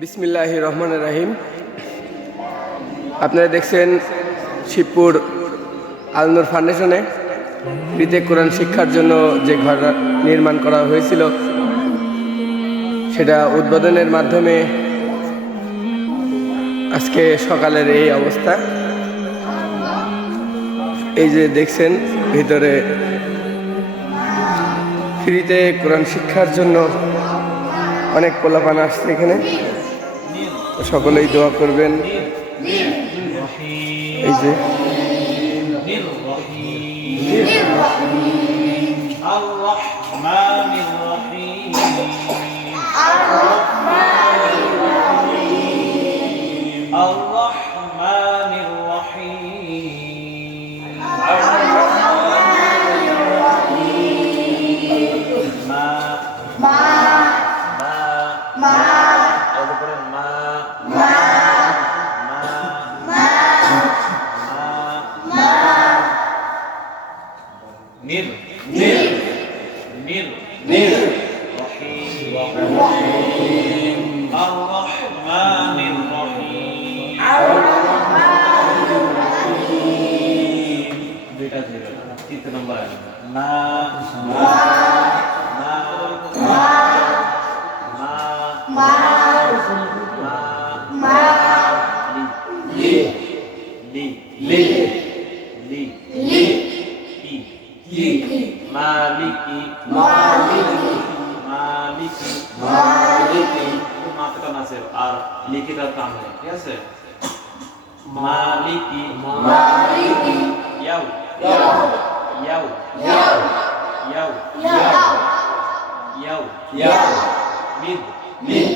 বিসমিল্লাহির রহমানির রহিম। আপনারা দেখছেন শিবপুর আল নূর ফাউন্ডেশনে ফ্রিতে কোরআন শিক্ষার জন্য যে ঘর নির্মাণ করা হয়েছিল সেটা উদ্বোধনের মাধ্যমে আজকে সকালের এই অবস্থা। এই যে দেখছেন ভিতরে ফ্রিতে কোরআন শিক্ষার জন্য অনেক পোলাপান আসছে এখানে, সকলেই দোয়া করবেন। এই যে নীল নীল নীল নীল রহিম আর রহমানির রহিম দুইটা জিরো তৃতীয় নম্বর না মা মা মা মা লি লি লি লি লি মালিকি মালিকি মালিকি মালিকি মাত্রা নাসের আর লিখিটা কাম হয়, ঠিক আছে? মালিকি মালিকি ইয়াউ ইয়াউ ইয়াউ ইয়াউ ইয়াউ ইয়াউ ইয়াউ মিদ মিদ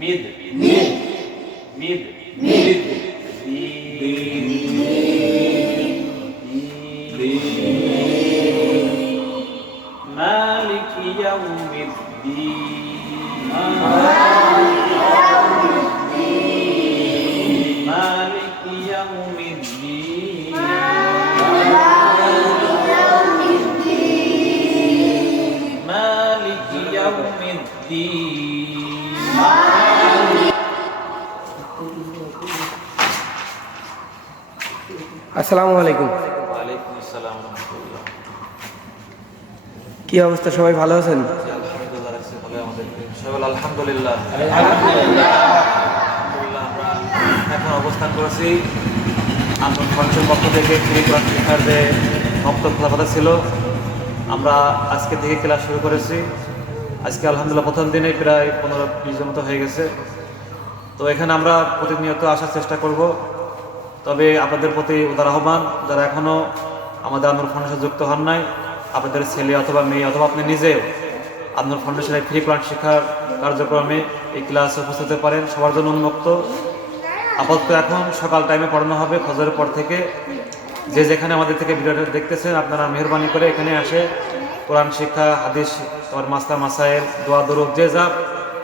মিদ মিদ মিদ মিদ مالك يوم الدين مالك يوم الدين مالك يوم الدين আসসালামু আলাইকুম। ওয়ালাইকুম আসসালাম ওয়া রাহমাতুল্লাহ। কি অবস্থা, সবাই ভালো আছেন? আলহামদুলিল্লাহ রাখছে ভালো আমাদেরকে সবাই আলহামদুলিল্লাহ আলহামদুলিল্লাহ। আমরা এখন অবস্থান করেছি আন্দোলন ফাউন্ডেশন পক্ষ থেকে ফ্রি কোরআন শিক্ষার যে বক্তব্য কথা ছিল, আমরা আজকে থেকে ক্লাস শুরু করেছি। আজকে আলহামদুলিল্লাহ প্রথম দিনে প্রায় 15-20 জন মতো হয়ে গেছে। তো এখানে আমরা প্রতিনিয়ত আসার চেষ্টা করব। তবে আপনাদের প্রতি উদার আহ্বান, যারা এখনও আমাদের আন্দোলন ফাউন্ডেশন যুক্ত হন নাই, আপনাদের ছেলে অথবা মেয়ে অথবা আপনি নিজেও আন্দোলন ফাউন্ডেশনের ফ্রি কোরআন শিক্ষার কার্যক্রমে এই ক্লাসে উপস্থিত হতে পারেন। সবার জন্য উন্মুক্ত। আপাতত এখন সকাল টাইমে পড়ানো হবে ফজরের পর থেকে। যে যেখানে আমাদের থেকে ভিডিওটা দেখতেছেন, আপনারা মেহরবানি করে এখানে আসে কোরআন শিক্ষা, হাদিস, তোমার মাস্তা মাসাইল, দোয়া দরুদ যে যা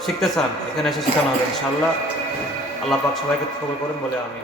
শিখতে চান এখানে এসে শেখানো হবে ইনশাআল্লাহ। আল্লাহ পাক সবাইকে কবুল করেন বলে আমি।